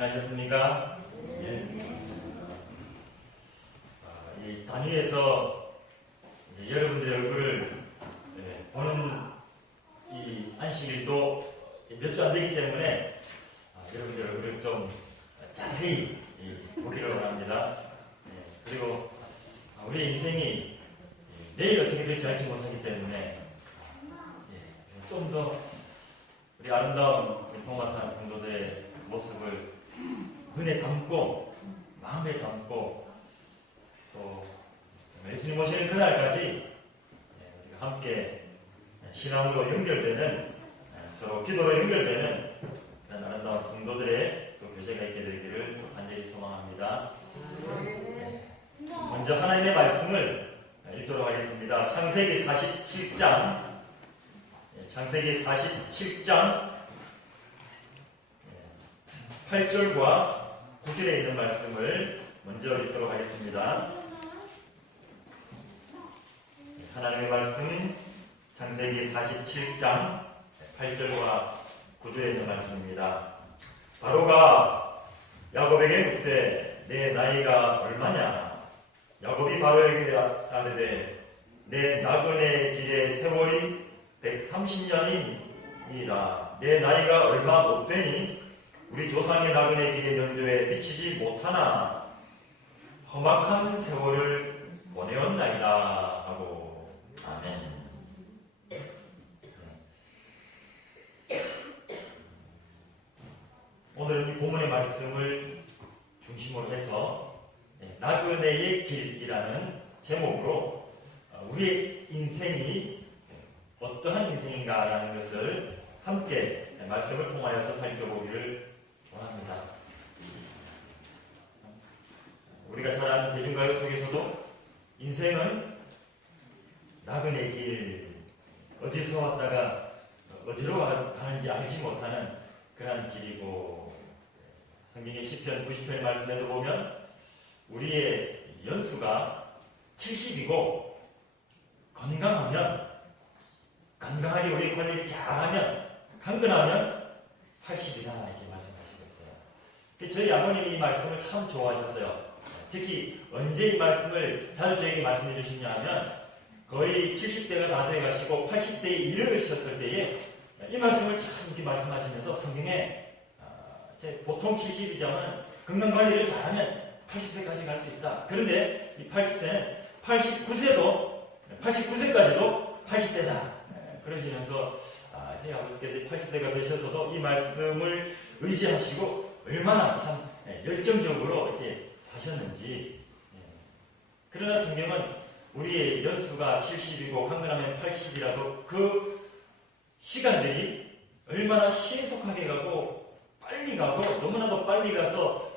안녕하셨습니까? 이 단위에서 이제 여러분들의 얼굴을 보는 이 안식일도 몇 주 안 되기 때문에 여러분들 얼굴을 좀 자세히 보기를 원합니다. 그리고 우리의 인생이 내일 어떻게 될지 알지 못하기 때문에 좀 더 우리 아름다운 동화산 성도들의 모습을 눈에 담고 마음에 담고 또 예수님 오시는 그날까지 우리가 함께 신앙으로 연결되는 서로 기도로 연결되는 그런 아름다운 성도들의 또 교제가 있게 되기를 간절히 소망합니다. 먼저 하나님의 말씀을 읽도록 하겠습니다. 창세기 47장 8절과 9절에 있는 말씀을 먼저 읽도록 하겠습니다. 하나님의 말씀 창세기 47장 8절과 9절에 있는 말씀입니다. 바로가 야곱에게 묻되 내 나이가 얼마냐? 야곱이 바로에게 아뢰되 내 나그네 길의 세월이 130년이니라. 내 나이가 얼마 못 되니 우리 조상의 나그네 길의 연조에 미치지 못하나 험악한 세월을 보내었나이다 하고. 아멘. 오늘은 이 본문의 말씀을 중심으로 해서 나그네의 길이라는 제목으로 우리의 인생이 어떠한 인생인가라는 것을 함께 말씀을 통하여서 살펴보기를 원합니다. 우리가 잘 아는 대중가요 속에서도 인생은 나그네 길, 어디서 왔다가 어디로 가는지 알지 못하는 그러한 길이고, 성경의 시편 90편의 말씀에도 보면 우리의 연수가 70이고 건강하게 우리 관리를 잘하면, 강건하면 80이다 이렇게 말씀하시고 있어요. 저희 아버님이 이 말씀을 참 좋아하셨어요. 특히 언제 이 말씀을 자주 저에게 말씀해 주시냐 하면 거의 70대가 다 돼가시고 80대에 이르셨을 때에 이 말씀을 참 이렇게 말씀하시면서 성경에 보통 70이자면 건강관리를 잘하면 80세까지 갈 수 있다. 그런데 이 80세는 89세까지도 80대다. 그러시면서 제 아버지께서 80대가 되셔서도 이 말씀을 의지하시고 얼마나 참 열정적으로 이렇게 사셨는지. 그러나 성경은 우리의 연수가 70이고 한근하면 80이라도 그 시간들이 얼마나 신속하게 가고 빨리 가고 너무나도 빨리 가서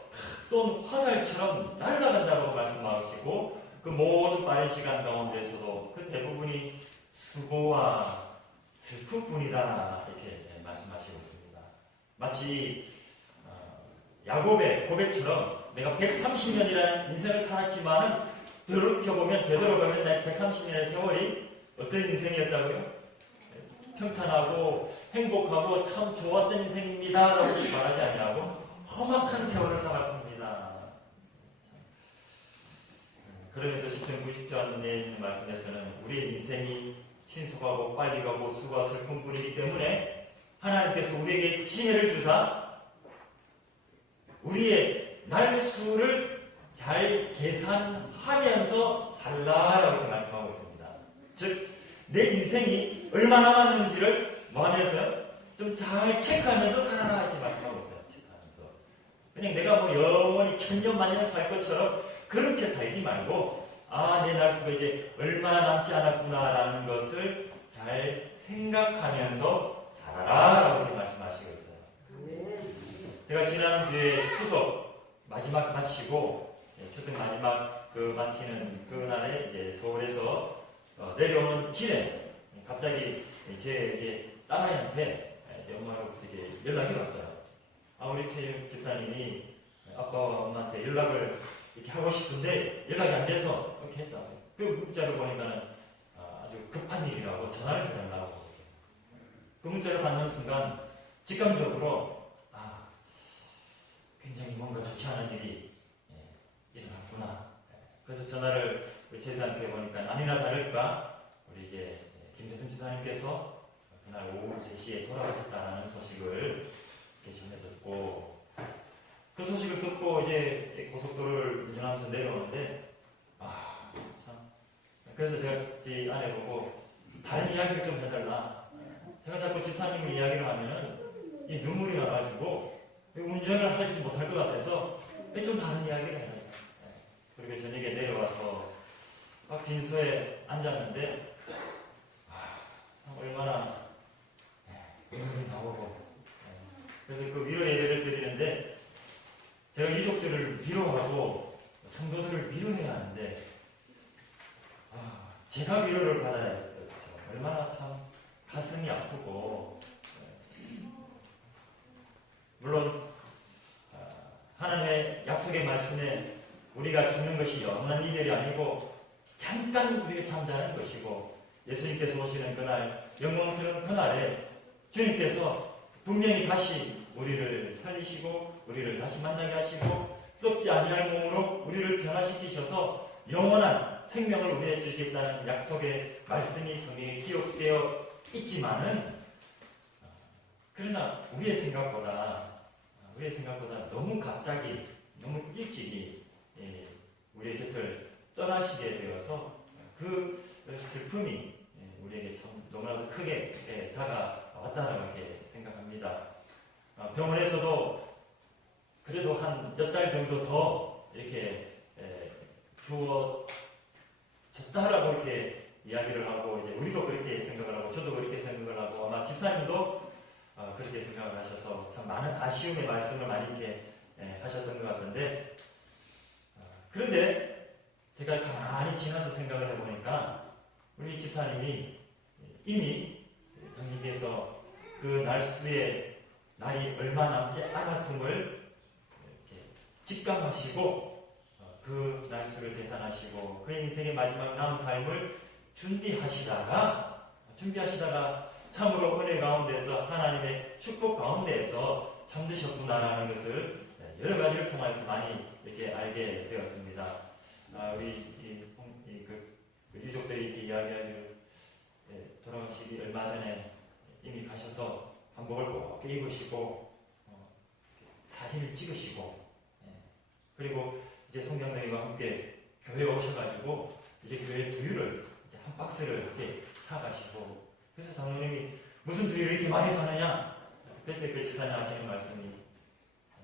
쏜 화살처럼 날아간다고 말씀하시고, 그 모든 빠른 시간 가운데서도 그 대부분이 수고와 슬픔뿐이다 이렇게 말씀하시고 있습니다. 마치 야곱의 고백처럼 내가 130년이라는 인생을 살았지만은 되돌아보면 내 130년의 세월이 어떤 인생이었다고요? 평탄하고 행복하고 참 좋았던 인생입니다 라고 말하지 아니하고 험악한 세월을 살았습니다. 그러면서 10편 90편에 있는 말씀에서는 우리의 인생이 신속하고 빨리 가고 수고와 슬픔뿐이기 때문에 하나님께서 우리에게 지혜를 주사 우리의 날수를 잘 계산하면서 살라라고 이렇게 말씀하고 있습니다. 즉, 내 인생이 얼마나 남았는지를 뭐하면서요? 좀 잘 체크하면서 살아라 이렇게 말씀하고 있어요. 체크하면서. 그냥 내가 영원히 천년 만년 살 것처럼 그렇게 살지 말고, 내 날수가 이제 얼마 남지 않았구나라는 것을 잘 생각하면서 살아라 라고 이렇게 말씀하시고 있어요. 제가 지난주에 추석 마지막 마치고, 추석 마지막 마치는 그날에 이제 서울에서 내려오는 길에 갑자기 제 딸아이한테 엄마로부터 연락이 왔어요. 우리 최 집사님이 아빠와 엄마한테 연락을 이렇게 하고 싶은데 연락이 안 돼서 이렇게 했다. 그 문자를 보니까는 아주 급한 일이라고 전화를 해달라고. 그 문자를 받는 순간 직감적으로 굉장히 전화를 저희한테 보니까 아니나 다를까 우리 이제 김대순 지사님께서 그날 오후 3시에 돌아가셨다는 소식을 전해졌고, 그 소식을 듣고 이제 고속도로를 운전하면서 내려오는데 참, 그래서 제가 제 아내 보고 다른 이야기를 좀 해달라. 제가 자꾸 집사님 이야기를 하면은 이 눈물이 나가지고 운전을 하지 못할 것 같아서 좀 다른 이야기를 해달라. 그리고 저녁에 내려와서 막 빈소에 앉았는데 참 얼마나 눈물이 나오고, 그래서 그 위로 예배를 드리는데 제가 유족들을 위로하고 성도들을 위로해야 하는데 제가 위로를 받아야 되죠. 얼마나 참 가슴이 아프고, 물론 하나님의 약속의 말씀에 우리가 죽는 것이 영원한 이별이 아니고 잠깐 우리가 잠자는 것이고, 예수님께서 오시는 그날, 영광스러운 그날에 주님께서 분명히 다시 우리를 살리시고 우리를 다시 만나게 하시고 썩지 아니할 몸으로 우리를 변화시키셔서 영원한 생명을 우리에게 주시겠다는 약속의 말씀이 성경에 기록되어 있지만은, 그러나 우리의 생각보다 너무 갑자기, 너무 일찍이 우리의 곁을 떠나시게 되어서 그 슬픔이 우리에게 참 너무나도 크게 다가왔다라고 이렇게 생각합니다. 병원에서도 그래도 한 몇 달 정도 더 이렇게 주어졌다라고 이렇게 이야기를 하고, 이제 우리도 그렇게 생각을 하고 저도 그렇게 생각을 하고 아마 집사님도 그렇게 생각을 하셔서 참 많은 아쉬움의 말씀을 많이 이렇게 하셨던 것 같은데, 그런데 제가 가만히 지나서 생각을 해보니까 우리 집사님이 이미 당신께서 그 날수의 날이 얼마 남지 않았음을 이렇게 직감하시고 그 날수를 계산하시고 그 인생의 마지막 남은 삶을 준비하시다가 참으로 은혜 가운데서 하나님의 축복 가운데에서 잠드셨구나라는 것을 여러 가지를 통해서 많이 이렇게 알게 되었습니다. 우리 유족들이 이렇게 이야기하기를 돌아가시기 얼마 전에 이미 가셔서 한복을 꼭 입으시고 사진을 찍으시고, 그리고 이제 송경동이와 함께 교회에 오셔가지고 이제 교회 두유를 이제 한 박스를 이렇게 사가시고, 그래서 장로님이 무슨 두유를 이렇게 많이 사느냐? 그때 그 집사님 하시는 말씀이,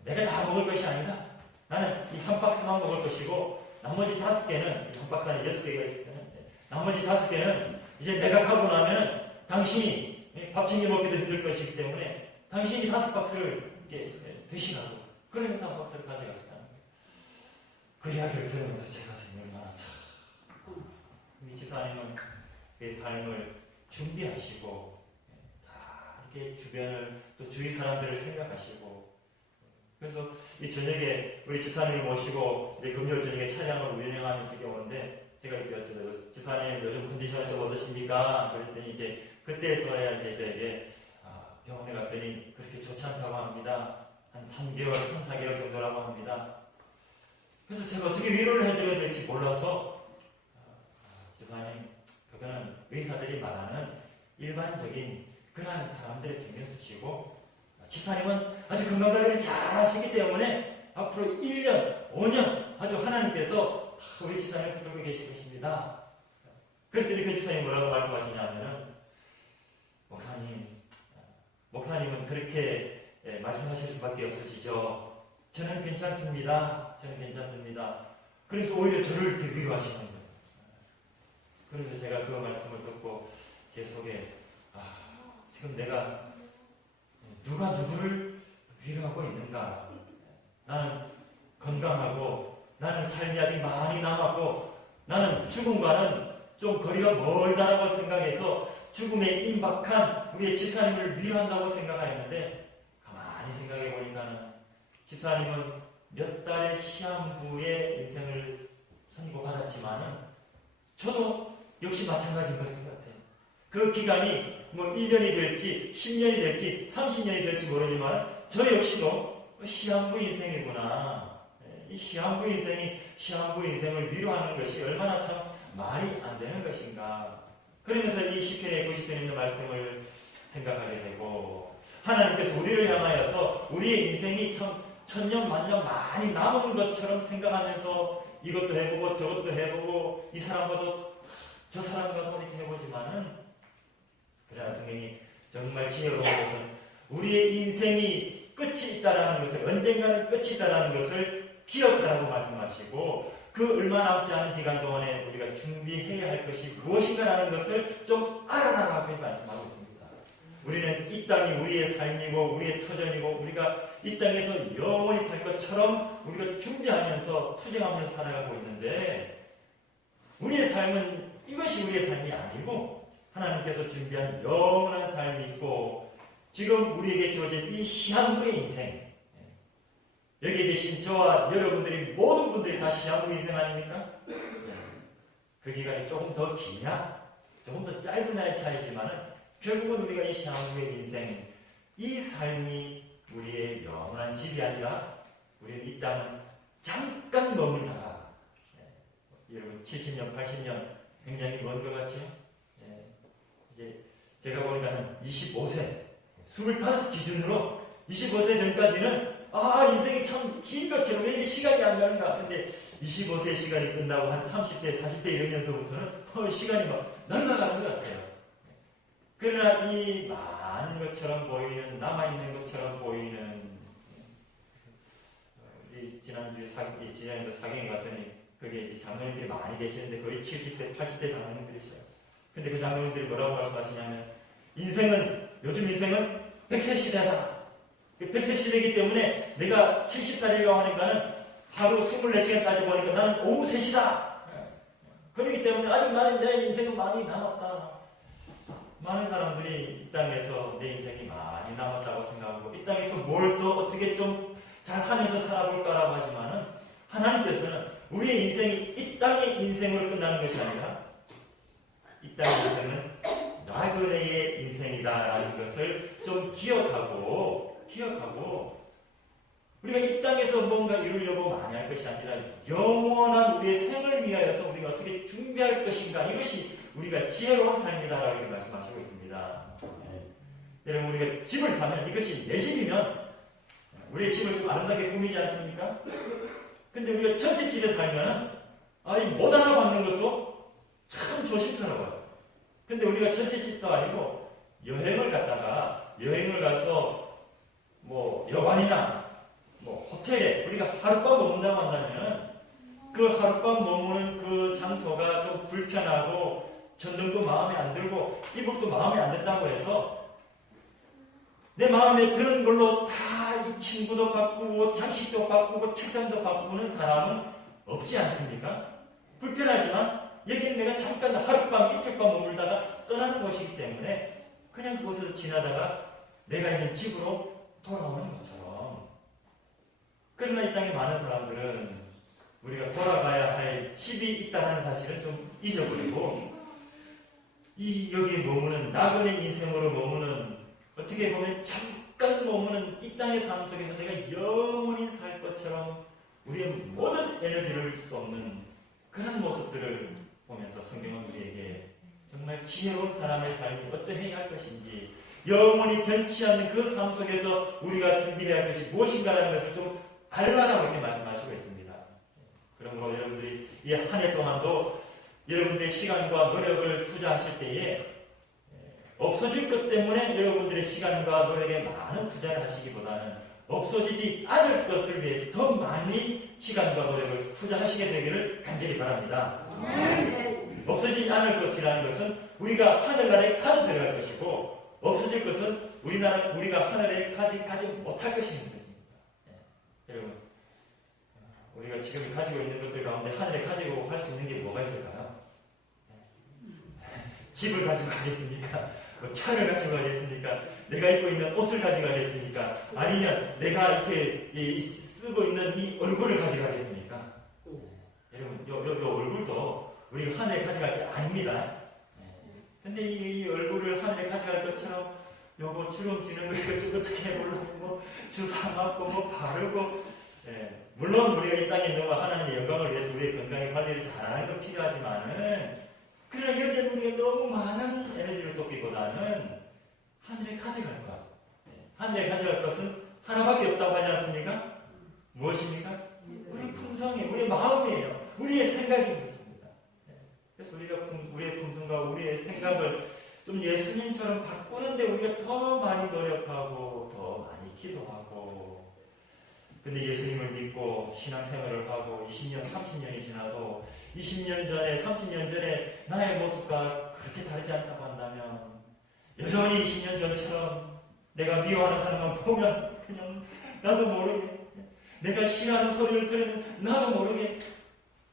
내가 다 먹을 것이 아니라 나는 이 한 박스만 먹을 것이고 나머지 5개는, 한 박스 안에 6개가 있을 때는 나머지 5개는 이제 내가 가고 나면 당신이 밥 챙겨 먹기도 힘들 것이기 때문에 당신이 5박스를 이렇게 드시라고, 그러면서 한 박스를 가져갔었다는 거예요. 그 이야기를 들으면서 제 가슴이 얼마나 참, 우리 집사님은 그 삶을 준비하시고 다 이렇게 주변을 또 주위 사람들을 생각하시고, 그래서 이 저녁에 우리 집사님을 모시고 이제 금요일 저녁에 차량을 운행하면서 오는데 제가 여쭤요. 집사님 요즘 컨디션이 좀 어떠십니까? 그랬더니 이제 그때서야 이제 저에게 병원에 갔더니 그렇게 좋지 않다고 합니다. 한 3개월, 3, 4개월 정도라고 합니다. 그래서 제가 어떻게 위로를 해드려야 될지 몰라서, 집사님, 그거는 의사들이 말하는 일반적인 그러한 사람들의 평균수치고, 집사님은 아주 건강관리를 잘 하시기 때문에 앞으로 1년, 5년 아주 하나님께서 우리 집사님을 붙들고 계실 것입니다. 그랬더니 그 집사님이 뭐라고 말씀하시냐면은, 목사님은 그렇게 말씀하실 수밖에 없으시죠. 저는 괜찮습니다. 그래서 오히려 저를 이렇게 위로하시는 거예요. 그래서 제가 그 말씀을 듣고 제 속에 지금 내가 누가 누구를 위로하고 있는가? 나는 건강하고 나는 삶이 아직 많이 남았고 나는 죽음과는 좀 거리가 멀다라고 생각해서 죽음에 임박한 우리의 집사님을 위로한다고 생각하였는데, 가만히 생각해 보니까는 집사님은 몇 달의 시한부의 인생을 선고받았지만은 저도 역시 마찬가지인 것 같아요. 그 기간이 뭐 1년이 될지 10년이 될지 30년이 될지 모르지만 저 역시도 시한부 인생이구나. 이 시한부 인생을 위로하는 것이 얼마나 참 말이 안 되는 것인가. 그러면서 이 시편의 90편에 있는 말씀을 생각하게 되고, 하나님께서 우리를 향하여서 우리의 인생이 참 천년 만년 많이 남은 것처럼 생각하면서 이것도 해보고 저것도 해보고 이 사람과도 저 사람과도 이렇게 해보지만은, 그러나 성경이 정말 지혜로운 것은 우리의 인생이 끝이 있다라는 것을, 언젠가는 끝이 있다라는 것을 기억하라고 말씀하시고, 그 얼마 남지 않은 기간 동안에 우리가 준비해야 할 것이 무엇인가라는 것을 좀 알아라라고 말씀하고 있습니다. 우리는 이 땅이 우리의 삶이고 우리의 터전이고 우리가 이 땅에서 영원히 살 것처럼 우리가 준비하면서 투쟁하면서 살아가고 있는데, 우리의 삶은 이것이 우리의 삶이 아니고 하나님께서 준비한 영원한 삶이 있고, 지금 우리에게 주어진 이 시한부의 인생, 여기에 계신 저와 여러분들이 모든 분들이 다 시한부 인생 아닙니까? 그 기간이 조금 더 기냐 조금 더 짧으냐의 차이지만 결국은 우리가 이 시한부의 인생, 이 삶이 우리의 영원한 집이 아니라 우리는 이 땅은 잠깐 머물다가, 여러분 70년 80년 굉장히 먼 것 같죠? 이제 제가 보니까 한 25세 25 기준으로 25세 전까지는 인생이 참 긴 것처럼 왜 이렇게 시간이 안 가는가. 근데 25세 시간이 끝나고 한 30대 40대 이러면서부터는 시간이 막 날아가는 것 같아요. 그러나 이 많은 것처럼 보이는, 남아있는 것처럼 보이는, 지난주 사경에 갔더니 거기에 이제 장로님들이 많이 계시는데 거의 70대 80대 장로님들이셔요. 근데 그 장로님들이 뭐라고 말씀하시냐면, 요즘 인생은 100세 시대다. 100세 시대이기 때문에 내가 70살이라고 하니까는 하루 24시간까지 보니까 나는 오후 3시다. 그렇기 때문에 아직 나는 내 인생은 많이 남았다. 많은 사람들이 이 땅에서 내 인생이 많이 남았다고 생각하고 이 땅에서 뭘 또 어떻게 좀 잘하면서 살아볼까라고 하지만은, 하나님께서는 우리의 인생이 이 땅의 인생으로 끝나는 것이 아니라 이 땅의 인생은 나그네의 인생이다라는 것을 좀 기억하고 우리가 이 땅에서 뭔가 이루려고 많이 할 것이 아니라 영원한 우리의 생을 위하여서 우리가 어떻게 준비할 것인가, 이것이 우리가 지혜로운 삶이다라고 이렇게 말씀하시고 있습니다. 여러분, 우리가 집을 사면 이것이 내 집이면 우리의 집을 좀 아름답게 꾸미지 않습니까? 근데 우리가 전셋집에 살면은 못 하나 받는 것도 참 조심스러워요. 근데 우리가 전셋집도 아니고 여행을 가서 뭐 여관이나 뭐 호텔에 우리가 하룻밤 머문다고 한다면 그 하룻밤 머무는 그 장소가 좀 불편하고 전등도 마음에 안 들고 이불도 마음에 안 든다고 해서 내 마음에 드는 걸로 다 이 친구도 바꾸고 장식도 바꾸고 책상도 바꾸는 사람은 없지 않습니까? 불편하지만 여기는 내가 잠깐 하룻밤 이틀밤 머물다가 떠나는 곳이기 때문에 그냥 그곳에서 지나다가 내가 있는 집으로 돌아오는 것처럼. 그러나 이 땅에 많은 사람들은 우리가 돌아가야 할 집이 있다는 사실을 좀 잊어버리고 여기에 머무는 나그네 인생으로 머무는, 어떻게 보면 잠깐 머무는 이 땅의 삶 속에서 내가 영원히 살 것처럼 우리의 모든 에너지를 쏟는 그런 모습들을 보면서 성경은 우리에게 정말 지혜로운 사람의 삶이 어떠해야 할 것인지, 영원히 변치 않는 그 삶 속에서 우리가 준비해야 할 것이 무엇인가라는 것을 좀 알만하고 이렇게 말씀하시고 있습니다. 그러므로 여러분들이 이 한 해 동안도 여러분들의 시간과 노력을 투자하실 때에 없어질 것 때문에 여러분들의 시간과 노력에 많은 투자를 하시기보다는 없어지지 않을 것을 위해서 더 많이 시간과 노력을 투자하시게 되기를 간절히 바랍니다. 없어지지 않을 것이라는 것은 우리가 하늘나라에 가져 들어갈 것이고, 없어질 것은 우리가 하늘에 가지 못할 것인 것입니다. 여러분, 우리가 지금 가지고 있는 것들 가운데 하늘에 가지고 갈 수 있는 게 뭐가 있을까요? 집을 가지고 가겠습니까? 뭐 차를 가지고 가겠습니까? 내가 입고 있는 옷을 가지고 가겠습니까? 아니면 내가 이렇게 쓰고 있는 이 얼굴을 가지고 가겠습니까? 여러분, 요 얼굴도 우리가 하늘에 가져갈 게 아닙니다. 근데 이 얼굴을 하늘에 가져갈 것처럼 요거 주름 지는 거 이거 좀 어떻게 해보려고 뭐 주사 맞고 뭐 바르고 물론 우리가 이 땅에 있는 하나님의 영광을 위해서 우리의 건강의 관리를 잘하는 건 필요하지만은, 그러나 여전히 우리가 너무 많은 에너지를 쏟기보다는 하늘에 가져갈 것. 하늘에 가져갈 것은 하나밖에 없다고 하지 않습니까? 무엇입니까? 우리 품성이, 우리의 마음이에요. 우리의 생각인 것입니다. 그래서 우리의 품성과 우리의 생각을 좀 예수님처럼 바꾸는데 우리가 더 많이 노력하고 더 많이 기도하고, 근데 예수님을 믿고 신앙생활을 하고 20년, 30년이 지나도 20년 전에, 30년 전에 나의 모습과 그렇게 다르지 않다고 한다면, 여전히 20년 전처럼 내가 미워하는 사람만 보면 그냥 나도 모르게, 내가 싫어하는 소리를 들으면 나도 모르게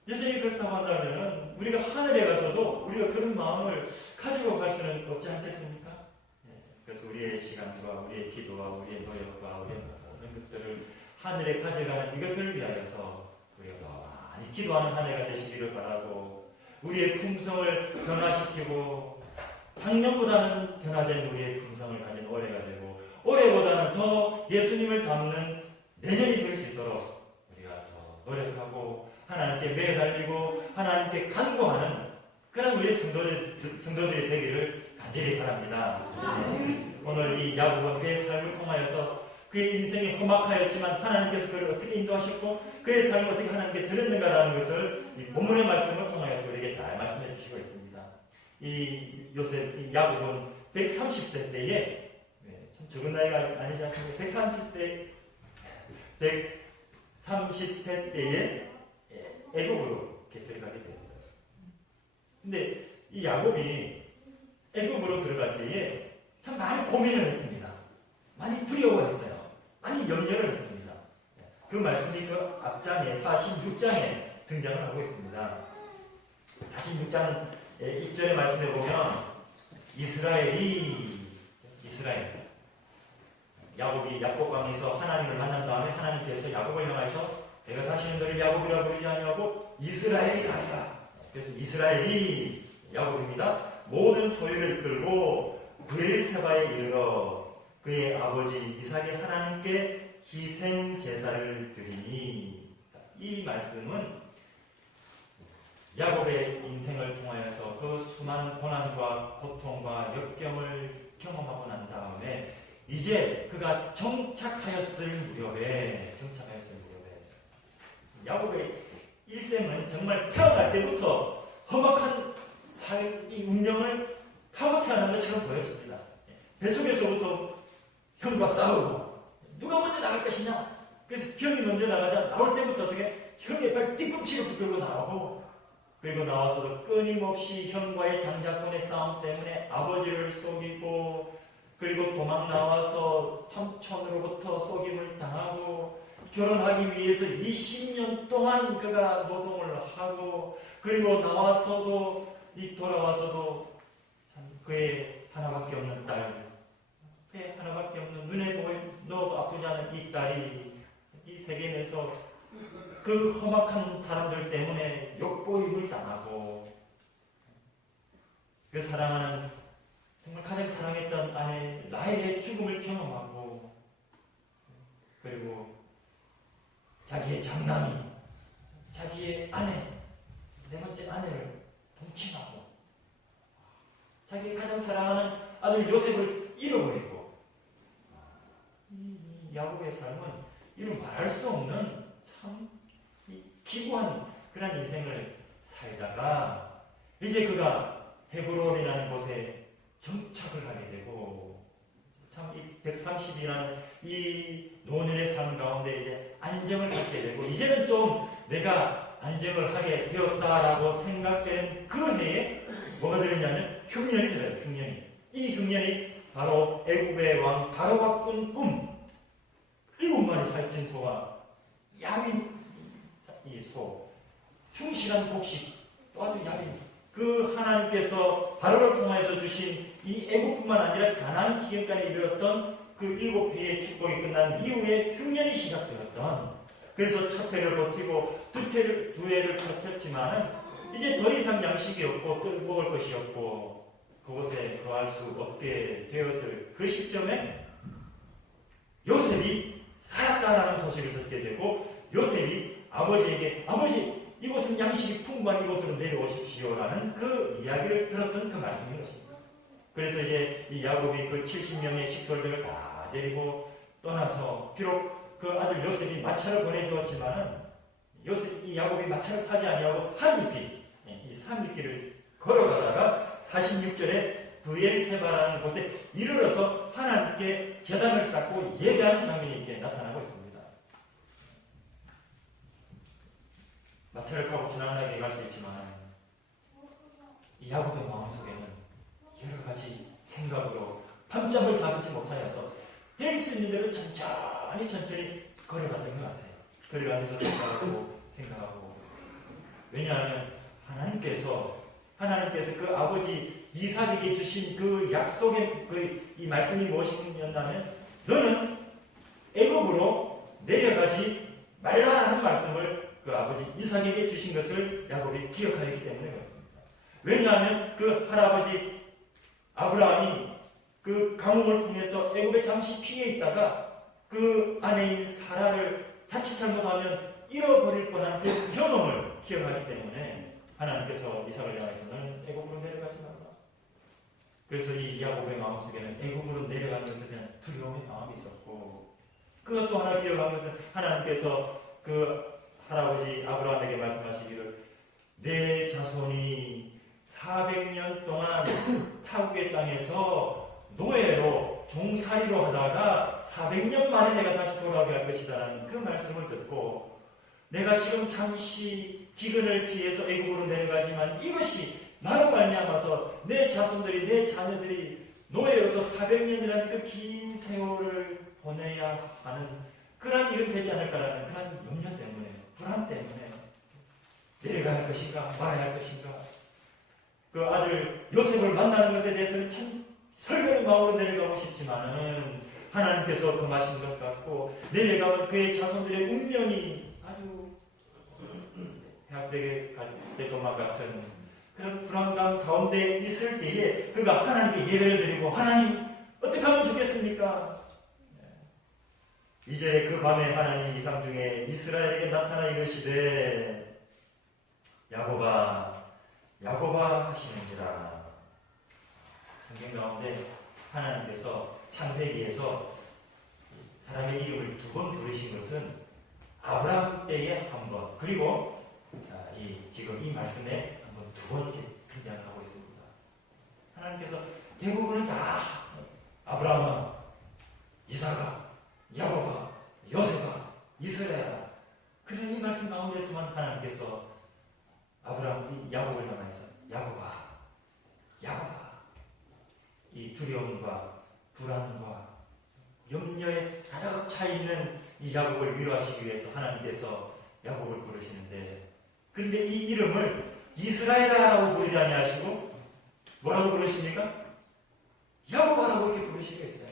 여전히 그렇다고 한다면, 우리가 하늘에 가서도 우리가 그런 마음을 가지고 갈 수는 없지 않겠습니까? 그래서 우리의 시간과 우리의 기도와 우리의 노력과 우리의 모든 것들을 하늘에 가져가는 이것을 위하여서 우리가 더 많이 기도하는 한 해가 되시기를 바라고, 우리의 품성을 변화시키고 작년보다는 변화된 우리의 품성을 가진 올해가 되고, 올해보다는 더 예수님을 닮는 내년이 될 수 있도록 우리가 더 노력하고 하나님께 매달리고 하나님께 간구하는 그런 우리 성도들이 되기를 간절히 바랍니다. 오늘 이 야곱은 그의 삶을 통하여서 그의 인생이 험악하였지만 하나님께서 그를 어떻게 인도하셨고 그의 삶을 어떻게 하나님께 드렸는가라는 것을 이 본문의 말씀을 통하여서 우리에게 잘 말씀해 주시고 있습니다. 이 야곱은 130세 때에, 참 적은 나이가 아니지 않습니까? 130세 때에 애굽으로 들어가게 되었어요. 근데 이 야곱이 애굽으로 들어갈 때에 참 많이 고민을 했습니다. 많이 두려워했어요. 많이 염려를 했습니다. 그 말씀이 그 앞장에 46장에 등장을 하고 있습니다. 46장 1절의 말씀에 보면 이스라엘 야곱이 야곱강에서 하나님을 만난 다음에 하나님께서 야곱을 향해서 내가 다시는 너를 야곱이라 부르지 아니하고 이스라엘이라 하리라. 그래서 이스라엘이 야곱입니다. 모든 소유를 끌고 브엘세바에 이르러 그의 아버지 이삭이 하나님께 희생 제사를 드리니, 이 말씀은 야곱의 인생을 통하여서 그 수많은 고난과 고통과 역경을 경험하고 난 다음에 이제 그가 정착하였을 무렵에 야곱의 일생은 정말 태어날 때부터 험악한 이 운명을 타고 태어난 것처럼 보여집니다. 뱃속에서부터 형과 싸우고 누가 먼저 나갈 것이냐, 그래서 형이 먼저 나가자 나올 때부터 어떻게 형의 발 뒤꿈치를 붙들고 나오고, 그리고 나와서도 끊임없이 형과의 장자권의 싸움 때문에 아버지를 속이고, 그리고 도망 나와서 삼촌으로부터 속임을 당하고, 결혼하기 위해서 20년 동안 그가 노동을 하고, 그리고 나와서도 돌아와서도 참 그의 하나밖에 없는 딸, 그의 하나밖에 없는 눈에 넣어도 아프지 않은 이 딸이 이 세계에서 그 험악한 사람들 때문에 욕보임을 당하고, 그 사랑하는 정말 가장 사랑했던 아내 라헬의 죽음을 경험하고, 그리고 자기의 장남이 자기의 네 번째 아내를 동침하고, 자기 가장 사랑하는 아들 요셉을 잃어버리고, 이 야곱의 삶은 이루 말할 수 없는 참 기구한 그런 인생을 살다가 이제 그가 헤브론이라는 곳에 정착을 하게 되고, 참 이 130이라는 이 노년의 삶 가운데 이제 안정을 갖게 되고, 이제는 좀 내가 안정을 하게 되었다라고 생각되는 그 해에 뭐가 들었냐면 흉년이 들어요. 이 흉년이 바로 애굽의 왕 바로가 꾼 꿈, 7마리 살찐 소와 야윈 이 소, 충실한 곡식, 또 아주 야윈, 그 하나님께서 바로를 통해서 주신 이 애국뿐만 아니라 가나안 지역까지 이르렀던 그 7회의 축복이 끝난 이후에 흉년이 시작되었던, 그래서 첫 해를 버티고 두 해를 버텼지만은 이제 더 이상 양식이 없고 또 먹을 것이 없고 그곳에 거할 수 없게 되었을 그 시점에 요셉이 살았다라는 소식을 듣게 되고, 요셉이 아버지에게 아버지 이곳은 양식이 풍부한 이곳으로 내려오십시오라는 그 이야기를 들었던 그 말씀인 것입니다. 그래서 이제 이 야곱이 그 70명의 식솔들을 다 데리고 떠나서 비록 그 아들 요셉이 마차를 보내주었지만은 이 야곱이 마차를 타지 아니하고 3일길 이 3일길을 걸어가다가 46절에 브엘세바라는 곳에 이르러서 하나님께 제단을 쌓고 예배하는 장면이 이렇게 나타나고 있습니다. 마차를 타고 편안하게 갈 수 있지만 이 야곱의 마음속에는 여러 가지 생각으로 밤잠을 자지 못하여서 될 수 있는 대로 천천히 걸어갔던 것 같아요. 걸어가면서 생각하고 왜냐하면 하나님께서 그 아버지 이삭에게 주신 그 약속의 이 말씀이 무엇이었냐면 너는 애굽으로 내려가지 말라 하는 말씀을 그 아버지 이삭에게 주신 것을 야곱이 기억하였기 때문에 그렇습니다. 왜냐하면 그 할아버지 아브라함이 그 가뭄을 통해서 애굽에 잠시 피해 있다가 그 아내인 사라를 자칫 잘못하면 잃어버릴 뻔한 그 현험을 기억하기 때문에 하나님께서 이삭을 향해서는 애굽으로 내려가지 말라. 그래서 이 야곱의 마음속에는 애굽으로 내려가는 것에 대한 두려움의 마음이 있었고 그것도 하나 기억한 것은 하나님께서 그 할아버지 아브라함에게 말씀하시기를 내 자손이 400년 동안 타국의 땅에서 노예로 종살이로 하다가 400년 만에 내가 다시 돌아오게 할 것이다라는 그 말씀을 듣고 내가 지금 잠시 기근을 피해서 애국으로 내려가지만 이것이 나로 말미암아서 내 자손들이 내 자녀들이 노예로서 400년이라는 그 긴 세월을 보내야 하는 그런 일은 되지 않을까라는 그런 염려 때문에 불안 때문에 내려가야 할 것인가 말아야 할 것인가 그 아들 요셉을 만나는 것에 대해서는 참 설레는 마음으로 내려가고 싶지만은 하나님께서 금하신 것 같고 내려가면 그의 자손들의 운명이 아주 해악되게 될 것만 같은 그런 불안감 가운데 있을 때에 그가 하나님께 예배를 드리고 하나님 어떻게 하면 좋겠습니까? 2절에 그 밤에 하나님 이상 중에 이스라엘에게 나타나 이르시되 야곱아 야곱아 하시는지라. 성경 가운데 하나님께서 창세기에서 사람의 이름을 2번 부르신 것은 아브라함 때에 한 번 그리고 지금 이 말씀에 한 번 2번 이렇게 등장하고 있습니다. 하나님께서 대부분은 다 아브라함아 이삭아 야곱아 요셉아 이스라엘아 그런 이 말씀 가운데서만 하나님께서 아브라함 야곱을 향해서 야곱아 이 두려움과 불안과 염려에 가득 차 있는 이 야곱을 위로하시기 위해서 하나님께서 야곱을 부르시는데 그런데 이 이름을 이스라엘아라고 부르지 아니하시고 뭐라고 부르십니까? 야곱아라고 이렇게 부르시겠어요.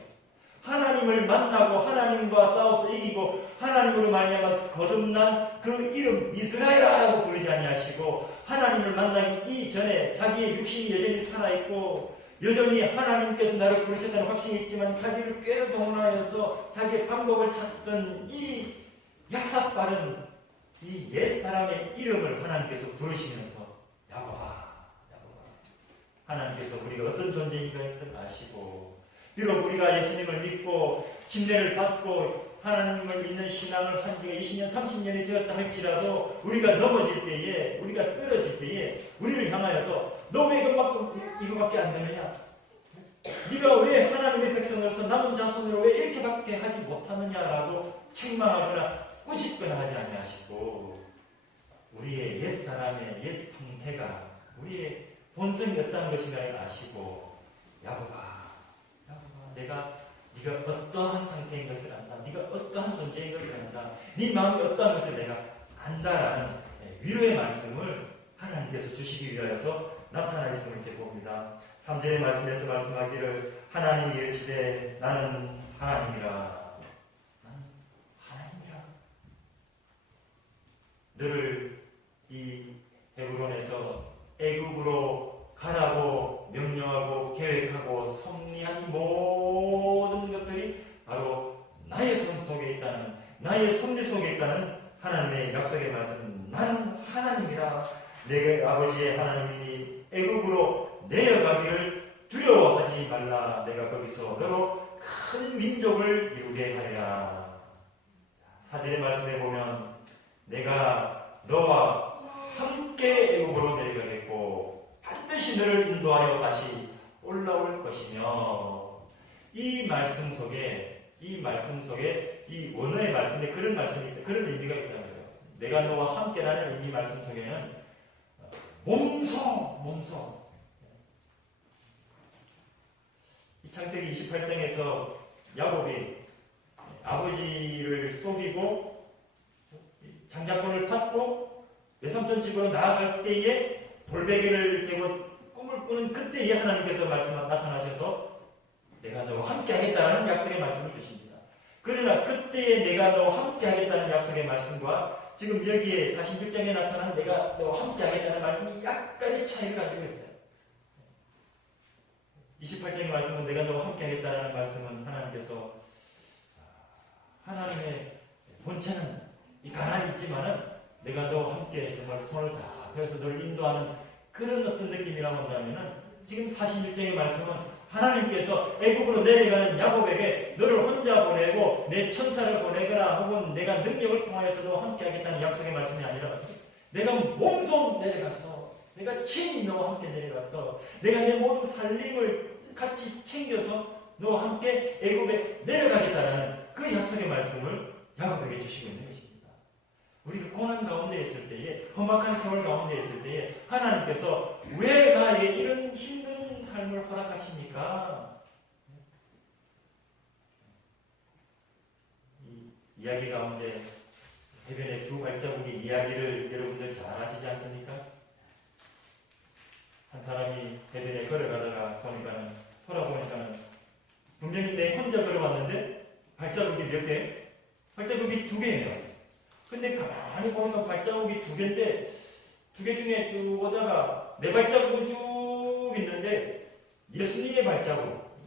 하나님을 만나고 하나님과 싸워서 이기고 하나님으로 말미암아서 거듭난 그 이름 이스라엘아라고 부르지 아니하시고 하나님을 만나기 이전에 자기의 육신이 여전히 살아있고 여전히 하나님께서 나를 부르셨다는 확신이 있지만 자기를 꾀를 동원하여서 자기의 방법을 찾던 이 약삭빠른 이 옛사람의 이름을 하나님께서 부르시면서 야곱아 하나님께서 우리가 어떤 존재인가를 아시고 비록 우리가 예수님을 믿고 침례를 받고 하나님을 믿는 신앙을 한 지가 20년 30년이 되었다 할지라도 우리가 넘어질 때에 우리가 쓰러질 때에 우리를 향하여서 너 왜 이거밖에 안 되느냐? 네가 왜 하나님의 백성으로서 남은 자손으로 왜 이렇게밖에 하지 못하느냐라고 책망하거나 꾸짖거나 하지 아니하시고 우리의 옛사람의 옛 상태가 우리의 본성이 어떠한 것인가를 아시고 야곱아 네가 어떠한 상태인 것을 안다. 네가 어떠한 존재인 것을 안다. 네 마음이 어떠한 것을 내가 안다라는 위로의 말씀을 하나님께서 주시기 위하여서 나타나 있음을 이렇게 봅니다. 3절의 말씀에서 말씀하기를 하나님이 이르시되 나는 하나님이라. 나는 하나님이라. 너를 이 헤브론에서 애굽으로 가라고 명령하고 계획하고 섭리한 이 모든 것들이 바로 나의 손 속에 있다는 나의 섭리 속에 있다는 하나님 약속의 말씀은 나는 하나님이라 내 아버지의 하나님이니 애굽으로 내려가기를 두려워하지 말라. 내가 거기서 너로 큰 민족을 이루게 하리라. 4절의 말씀에 보면 내가 너와 함께 애굽으로 내려가겠고 반드시 너를 인도하여 다시 올라올 것이며, 이 말씀 속에 이 원어의 말씀에 그런 말씀이 있다, 그런 의미가 있다는 거예요. 내가 너와 함께라는 이 말씀 속에는 몸소 이 창세기 28장에서 야곱이 아버지를 속이고 장자권을 탔고 외삼촌 집으로 나아갈 때에 돌베개를 떼고 꿈을 꾸는 그때에 하나님께서 나타나셔서 내가 너와 함께 하겠다는 약속의 말씀을 주십니다. 그러나 그때에 내가 너와 함께 하겠다는 약속의 말씀과 지금 여기에 46장에 나타난 내가 너와 함께 하겠다는 말씀이 약간의 차이를 가지고 있어요. 28장의 말씀은 내가 너와 함께 하겠다는 말씀은 하나님께서 하나님의 본체는 이 가난이 있지만은 내가 너와 함께 정말 손을 다 펴서 너를 인도하는 그런 어떤 느낌이라고 한다면은 지금 46장의 말씀은 하나님께서 애굽으로 내려가는 야곱에게 너를 혼자 보내고 내 천사를 보내거나 혹은 내가 능력을 통하여서도 함께 하겠다는 약속의 말씀이 아니라 내가 몸소 내려갔어. 내가 친히 너와 함께 내려갔어. 내가 내 모든 살림을 같이 챙겨서 너와 함께 애굽에 내려가겠다라는 그 약속의 말씀을 야곱에게 주시고 있는 것입니다. 우리가 고난 가운데 있을 때에, 험악한 세월 가운데 있을 때에 하나님께서 왜 나에게 이런 힘든 삶을 허락하십니까? 이 이야기 가운데 해변의 두 발자국의 이야기를 여러분들 잘 아시지 않습니까? 한 사람이 해변에 걸어가다가 돌아보니까는 분명히 내 혼자 걸어왔는데 발자국이 몇 개? 발자국이 2개예요. 근데 가만히 보니까 발자국이 2개인데 2개 중에 쭉 오다가 네 발자국은 쭉 있는데 예수님의 발자국,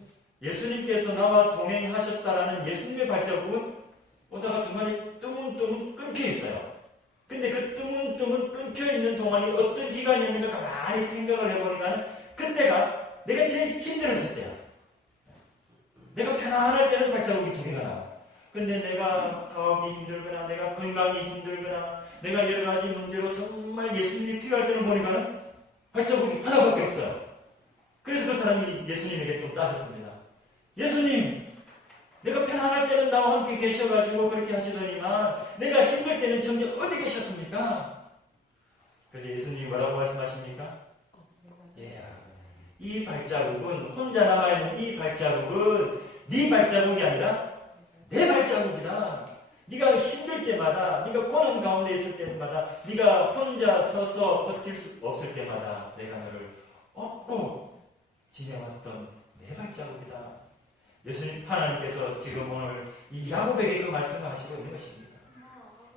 예수님께서 나와 동행하셨다라는 예수님의 발자국은 오다가 중간에 뜨문뜨문 끊겨 있어요. 근데 그 뜨문뜨문 끊겨 있는 동안이 어떤 기간이었는가 가만히 생각을 해보니까 그때가 내가 제일 힘들었을 때야. 내가 편안할 때는 발자국이 2개가 나와. 근데 내가 사업이 힘들거나 내가 건강이 힘들거나 내가 여러 가지 문제로 정말 예수님이 필요할 때는 보니까는 발자국이 하나밖에 없어요. 그래서 그 사람이 예수님에게 좀 따졌습니다. 예수님, 내가 편안할 때는 나와 함께 계셔가지고 그렇게 하시더니만 내가 힘들 때는 정녕 어디 계셨습니까? 그래서 예수님이 뭐라고 말씀하십니까? 이 발자국은, 혼자 남아있는 이 발자국은 네 발자국이 아니라 내 발자국이다. 네가 힘들 때마다, 네가 고난 가운데 있을 때마다, 네가 혼자 서서 버틸 수 없을 때마다 내가 너를 업고 지내왔던 내 발자국이다. 예수님 하나님께서 지금 오늘 이 야곱에게 그 말씀을 하시고 있는 것입니다.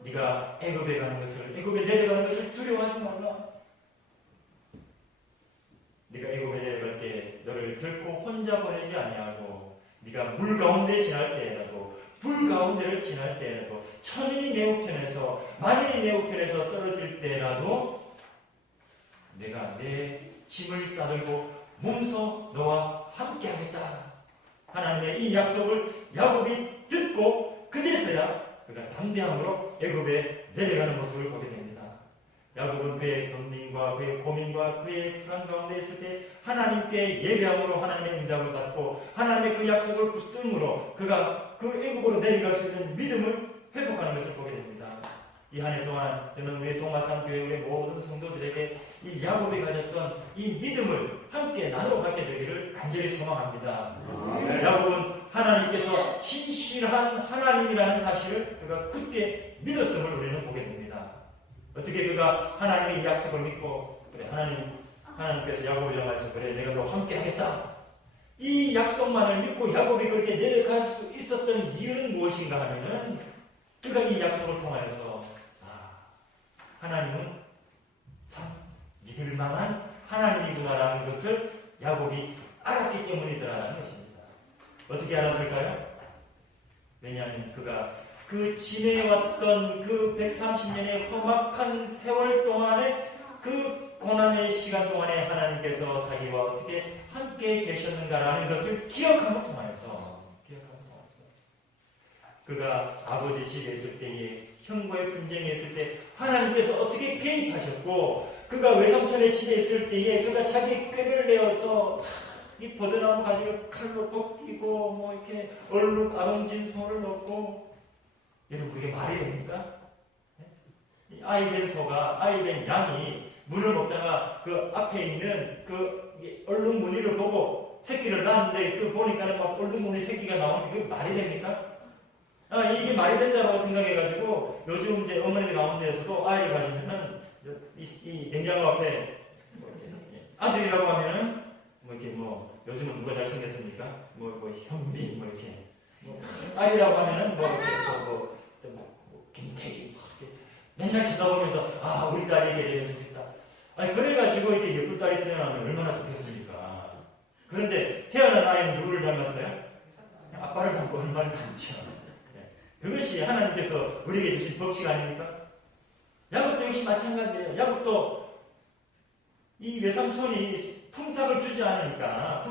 네가 애굽에 가는 것을, 애굽에 내려가는 것을 두려워하지 말라. 네가 애굽에 내려갈 때 너를 결코 혼자 보내지 아니하고 네가 물 가운데 지날 때에라도 불 가운데를 지날 때에라도 천인이 내 우편에서 만인이 내 우편에서 쓰러질 때라도 내가 내 짐을 싸들고 몸소 너와 함께하겠다. 하나님의 이 약속을 야곱이 듣고 그제서야 그가 담대함으로 애굽에 내려가는 모습을 보게 됩니다. 야곱은 그의 고민과 그의 고민과 그의 불안 가운데 있을 때 하나님께 예배함으로 하나님의 응답을 받고 하나님의 그 약속을 붙들므로 그가 그 애굽으로 내려갈 수 있는 믿음을 회복하는 것을 보게 됩니다. 이 한 해 동안 저는 우리 동화산 교회의 모든 성도들에게 이 야곱이 가졌던 이 믿음을 함께 나누어 갖게 되기를 간절히 소망합니다. 야곱은 하나님께서 신실한 하나님이라는 사실을 그가 굳게 믿었음을 우리는 보게 됩니다. 어떻게 그가 하나님의 약속을 믿고 그래 하나님께서 야곱을 향해서 그래 내가 너 함께 하겠다. 이 약속만을 믿고 야곱이 그렇게 내려갈 수 있었던 이유는 무엇인가 하면은 그가 이 약속을 통하여서 하나님은 참 믿을 만한 하나님이구나라는 것을 야곱이 알았기 때문이더라라는 것입니다. 어떻게 알았을까요? 왜냐하면 그가 그 지내왔던 그 130년의 험악한 세월 동안에 그 고난의 시간 동안에 하나님께서 자기와 어떻게 함께 계셨는가라는 것을 기억함을 통하여서 그가 아버지 집에 있을 때에 형과의 분쟁이 있을 때 하나님께서 어떻게 개입하셨고 그가 외삼촌의 집에 있을 때에 그가 자기 꾀를 내어서 이 버드나무 가지를 칼로 벗기고 뭐 이렇게 얼룩 아롱진 손을 넣고 여러분 그게 말이 됩니까? 아이된 소가 아이된 양이 물을 먹다가 그 앞에 있는 그 얼룩 무늬를 보고 새끼를 낳았는데 그 보니까는 막 얼룩 무늬 새끼가 나오는데 그게 말이 됩니까? 이게 말이 된다고 생각해가지고 요즘 이제 어머니들 가운데에서도 아이를 가지면은 이 냉장고 앞에 아들이라고 하면은 뭐 이렇게 뭐 요즘은 누가 잘생겼습니까? 뭐 현빈 뭐 이렇게 아이라고 하면은 뭐 이렇게 뭐 김태희 맨날 쳐다보면서 아 우리 딸이 이렇게 되면 좋겠다. 아니 그래가지고 이렇게 예쁜 딸이 태어나면 얼마나 좋겠습니까? 그런데 태어난 아이는 누구를 닮았어요? 아빠를 닮고 얼마나 닮죠. 그것이 하나님께서 우리에게 주신 법칙 아닙니까? 야곱도 역시 마찬가지예요. 야곱도 이 외삼촌이 품삯을 주지 않으니까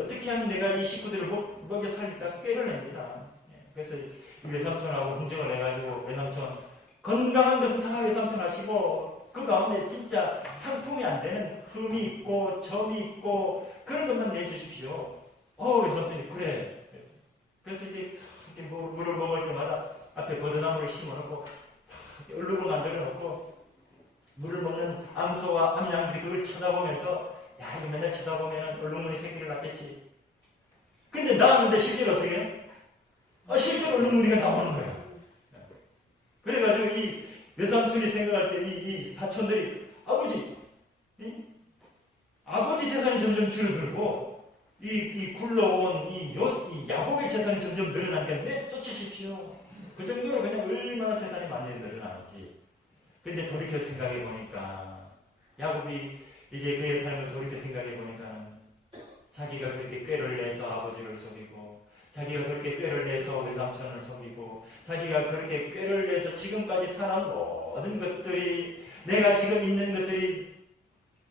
어떻게 하면 내가 이 식구들을 먹여 살릴까 꾀를 냅니다. 그래서 이 외삼촌하고 분쟁을 해가지고 외삼촌 건강한 것은 다 외삼촌 하시고 그 가운데 진짜 상품이 안 되는 흠이 있고 점이 있고 그런 것만 내주십시오. 외삼촌이 그래. 그래서 이제 물을 먹을 때마다 앞에 버드나무를 심어놓고 얼룩을 만들어놓고 물을 먹는 암소와 암양들이 그걸 쳐다보면서 야 이거 맨날 쳐다보면 얼룩무늬 새끼를 낳겠지. 근데 낳았는데 실제로 어떻게 해요? 실제로 얼룩무늬가 나오는 거예요. 그래가지고 이 외삼촌이 생각할 때 이 사촌들이 아버지 재산이 점점 줄어들고 이 굴러온 이 야곱의 재산이 점점 늘어나니까 쫓으십시오. 그 정도로 그냥 얼마나 재산이 많이 늘어나는지. 근데 돌이켜 생각해 보니까 야곱이 이제 그의 삶을 돌이켜 생각해 보니까 자기가 그렇게 꾀를 내서 아버지를 속이고 자기가 그렇게 꾀를 내서 외삼촌을 속이고 자기가 그렇게 꾀를 내서 지금까지 살아온 모든 것들이 내가 지금 있는 것들이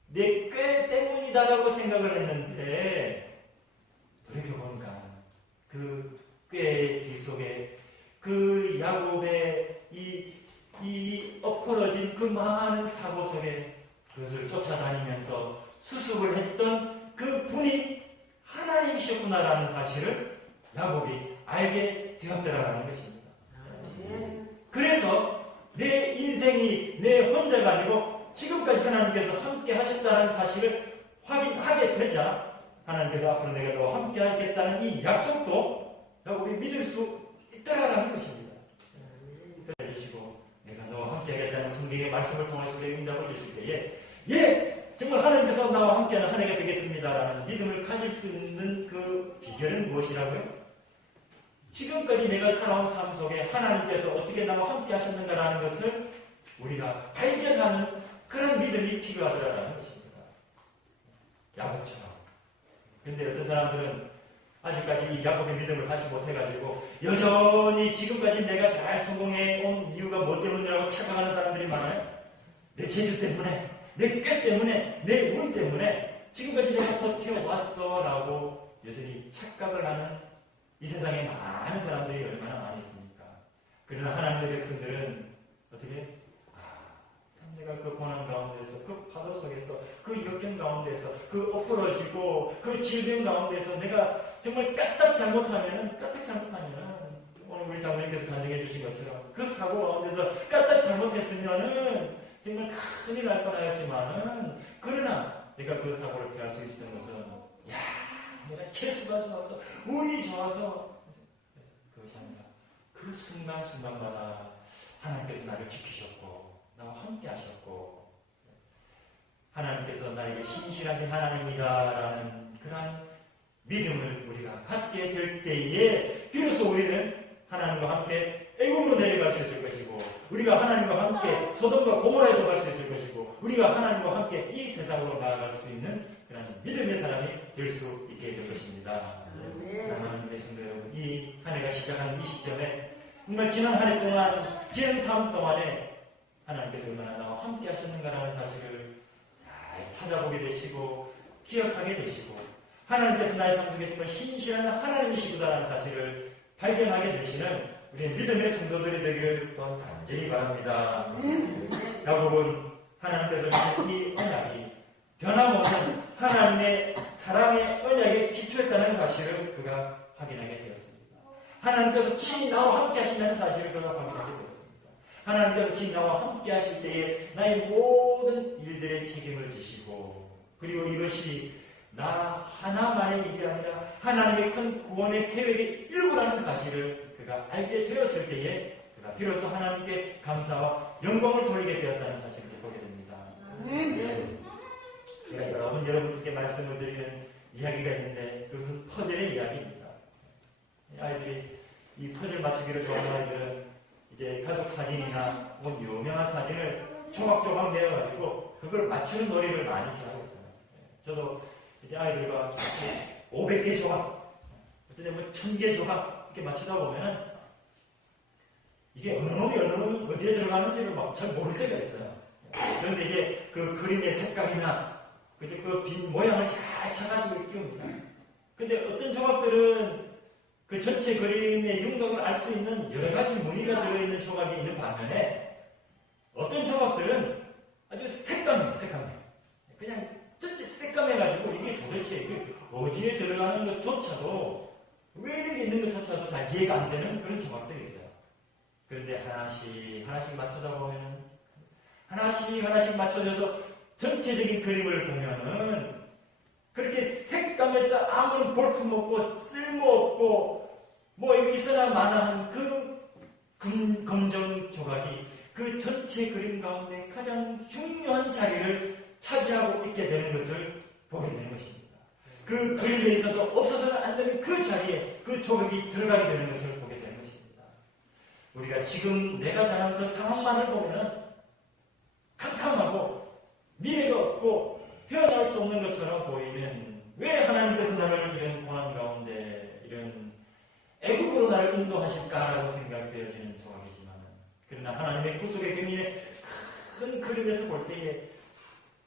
내 꾀 때문이다라고 생각을 했는데 돌이켜보니까 그 꾀 뒤속에 그 야곱의 이 엎어러진 그 많은 사고 속에 그것을 쫓아다니면서 수습을 했던 그 분이 하나님이셨구나라는 사실을 야곱이 알게 되었더라라는 것입니다. 그래서 내 인생이 내 혼자가 아니고 지금까지 하나님께서 함께 하셨다는 사실을 확인하게 되자 하나님께서 앞으로 내가 너와 함께 하겠다는 이 약속도 야곱이 믿을 수 있더라라는 것입니다. 그래 주시고 내가 너와 함께 하겠다는 성경의 말씀을 통해서 내게 응답을 주실 때에 정말 하나님께서 나와 함께하는 한 해가 되겠습니다라는 믿음을 가질 수 있는 그 비결은 무엇이라고요? 지금까지 내가 살아온 삶 속에 하나님께서 어떻게 나와 함께 하셨는가라는 것을 우리가 발견하는 그런 믿음이 필요하더라라는 것입니다. 야곱처럼. 그런데 어떤 사람들은 아직까지 이 야곱의 믿음을 갖지 못해가지고 여전히 지금까지 내가 잘 성공해온 이유가 뭐 때문이라고 착각하는 사람들이 많아요. 내 재주 때문에, 내 꾀 때문에, 내 운 때문에 지금까지 내가 버텨왔어 라고 여전히 착각을 하는 이 세상에 많은 사람들이 얼마나 많이 있습니까? 그러나 하나님의 백성들은 어떻게? 참 내가 그 고난 가운데서, 그 파도 속에서, 그 역경 가운데서, 그 엎어러지고, 그 질병 가운데서 내가 정말 까딱 잘못하면은 오늘 우리 장로님께서 간증해 주신 것처럼 그 사고 가운데서 까딱 잘못했으면은 정말 큰일 날 뻔하였지만은 그러나 내가 그 사고를 피할 수 있었던 것은 내가 체수가 좋아서 운이 좋아서 그것이 아니라 그 순간순간마다 하나님께서 나를 지키셨고 나와 함께 하셨고 하나님께서 나에게 신실하신 하나님이다라는 그러한 믿음을 우리가 갖게 될 때에 비로소 우리는 하나님과 함께 애굽으로 내려갈 수 있을 것이고 우리가 하나님과 함께 소돔과 고모라에도 갈 수 있을 것이고 우리가 하나님과 함께 이 세상으로 나아갈 수 있는 그런 믿음의 사람이 될 수 있게 될 것입니다. 하나님의 성도 여러분, 이 한 해가 시작하는 이 시점에 정말 지난 한 해 동안, 지난 삶 동안에 하나님께서 얼마나 나와 함께 하셨는가라는 사실을 잘 찾아보게 되시고 기억하게 되시고 하나님께서 나의 삶 속에 정말 신실한 하나님이시구나라는 사실을 발견하게 되시는 우리 믿음의 성도들이 되기를 또한 간절히 바랍니다. 야곱은 하나님께서 주신 이 언약이 변함없는 하나님의 사랑의 언약에 기초했다는 사실을 그가 확인하게 되었습니다. 하나님께서 친히 나와 함께 하신다는 사실을 그가 확인하게 되었습니다. 하나님께서 친히 나와 함께 하실 때에 나의 모든 일들의 책임을 지시고 그리고 이것이 나 하나만의 일이 아니라 하나님의 큰 구원의 계획의 일부라는 사실을 그가 알게 되었을 때에 그가 비로소 하나님께 감사와 영광을 돌리게 되었다는 사실을 보게 됩니다. 제가 여러분들께 말씀을 드리는 이야기가 있는데 그것은 퍼즐의 이야기입니다. 아이들이 이 퍼즐 맞추기를 좋아하는 아이들은 이제 가족 사진이나 혹은 유명한 사진을 조각조각 내어가지고 그걸 맞추는 놀이를 많이 하고 있어요. 저도 이제 아이들과 500개 조각, 어떤 때뭐 1000개 조각 이렇게 맞추다 보면은 이게 어느 놈이 어느 놈 어디에 들어가는지를 막 잘 모를 때가 있어요. 그런데 이제 그 그림의 색깔이나 그 빈 모양을 잘 찾아가지고 끼웁니다. 근데 어떤 조각들은 그 전체 그림의 윤곽을 알 수 있는 여러 가지 무늬가 들어있는 조각이 있는 반면에 어떤 조각들은 아주 색감해요. 그냥 전체 새까매가지고 이게 도대체 이게 어디에 들어가는 것조차도 왜 이런 게 있는 것조차도 잘 이해가 안 되는 그런 조각들이 있어요. 그런데 하나씩 맞추다 보면 하나씩 맞춰져서 전체적인 그림을 보면은 그렇게 색감에서 아무런 볼품없고 쓸모없고 뭐 이거 있으나 마나한 그 검정 조각이 그 전체 그림 가운데 가장 중요한 자리를 차지하고 있게 되는 것을 보게 되는 것입니다. 그 그림에 있어서 없어서는 안 되는 그 자리에 그 조각이 들어가게 되는 것을 보게 되는 것입니다. 우리가 지금 내가 당한 그 상황만을 보면은 캄캄하고 미래가 없고 헤어나올 수 없는 것처럼 보이는 왜 하나님께서 나를 이런 고난 가운데 이런 애국으로 나를 인도하실까라고 생각되어지는 조각이지만 그러나 하나님의 구속의 경륜의 큰 그림에서 볼 때에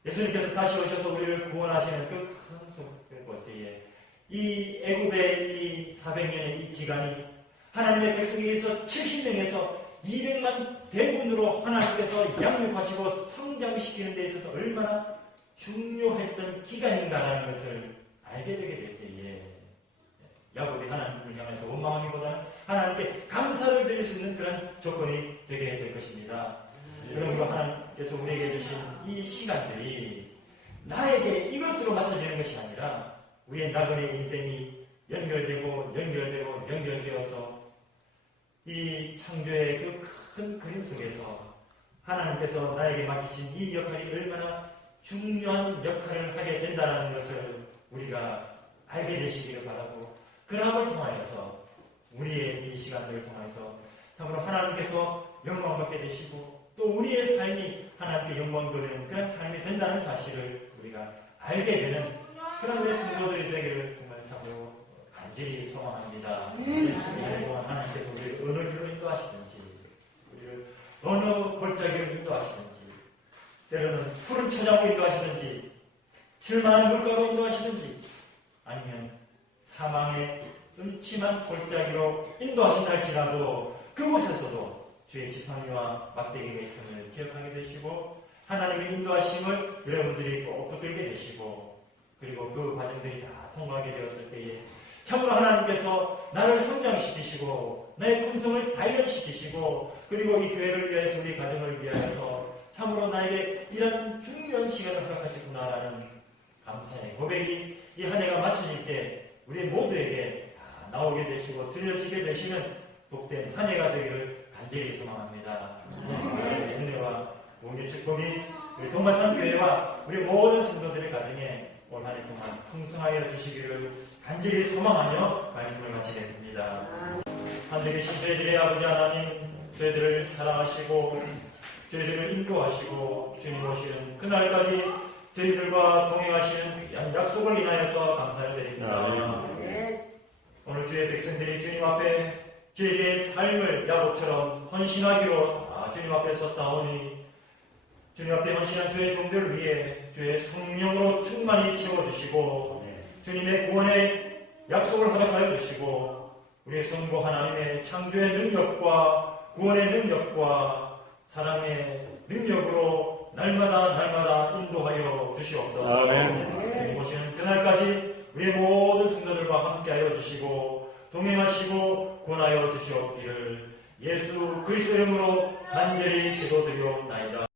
예수님께서 다시 오셔서 우리를 구원하시는 그 큰 속을 볼 때에 이 애굽의 이 400년의 이 기간이 하나님의 백성에게서 70명에서 200만 대군으로 하나님께서 양육하시고 성장시키는 데 있어서 얼마나 중요했던 기간인가라는 것을 알게 되게 될 때에 야곱이 하나님을 향해서 원망하기보다는 하나님께 감사를 드릴 수 있는 그런 조건이 되게 될 것입니다. 그러므로 하나님께서 우리에게 주신 이 시간들이 나에게 이것으로 맞춰지는 것이 아니라 우리의 나그네 인생이 연결되어서 이 창조의 그 큰 그림 속에서 하나님께서 나에게 맡기신 이 역할이 얼마나 중요한 역할을 하게 된다는 것을 우리가 알게 되시기를 바라고 그람을 통하여서 우리의 이 시간들을 통해서 참으로 하나님께서 영광받게 되시고 또 우리의 삶이 하나님께 영광 돌리는 그런 삶이 된다는 사실을 우리가 알게 되는 그런 우리 성도들이 되기를 정말 참으로 간절히 소망합니다. 그동안 하나님께서 우리를 어느 길로 인도하시든지 우리를 어느 골짜기로 인도하시든지 때로는 푸른 초장으로 인도하시든지 쉴만한 물가로 인도하시든지 아니면 사망의 음침한 골짜기로 인도하신다 할지라도 그곳에서도 주의 지팡이와 막대기가 있음을 기억하게 되시고 하나님의 인도하심을 여러분들이 꼭 붙들게 되시고 그리고 그 과정들이 다 통과하게 되었을 때에 참으로 하나님께서 나를 성장시키시고 나의 품성을 단련시키시고 그리고 이 교회를 위해서 우리 가정을 위하여서 참으로 나에게 이런 중요한 시간을 허락하시구나라는 감사의 고백이 이 한 해가 마쳐질 때 우리 모두에게 다 나오게 되시고 들려지게 되시는 복된 한 해가 되기를 간절히 소망합니다. 하나님의 은혜와 공의 축복이 우리 동반산 교회와 우리 모든 성도들의 가정에 올 한 해 동안 풍성하여 주시기를 간절히 소망하며 말씀을 마치겠습니다. 하늘에 계신 저희들의 아버지 하나님, 저희들을 사랑하시고 저희들을 인도하시고 주님 오시는 그날까지 저희들과 동행하시는 귀한 약속을 인하여서 감사를 드립니다. 오늘 주의 백성들이 주님 앞에 주에게 삶을 야곱처럼 헌신하기로 주님 앞에 섰사오니 주님 앞에 헌신한 주의 종들을 위해 주의 성령으로 충만히 채워주시고 주님의 구원의 약속을 허락하여 주시고 우리의 성부 하나님의 창조의 능력과 구원의 능력과 사랑의 능력으로 날마다 인도하여 주시옵소서. 주님 오시는 그날까지 우리의 모든 성도들과 함께하여 주시고 동행하시고 구원하여 주시옵기를 예수 그리스도 이름으로 간절히 기도드리옵나이다.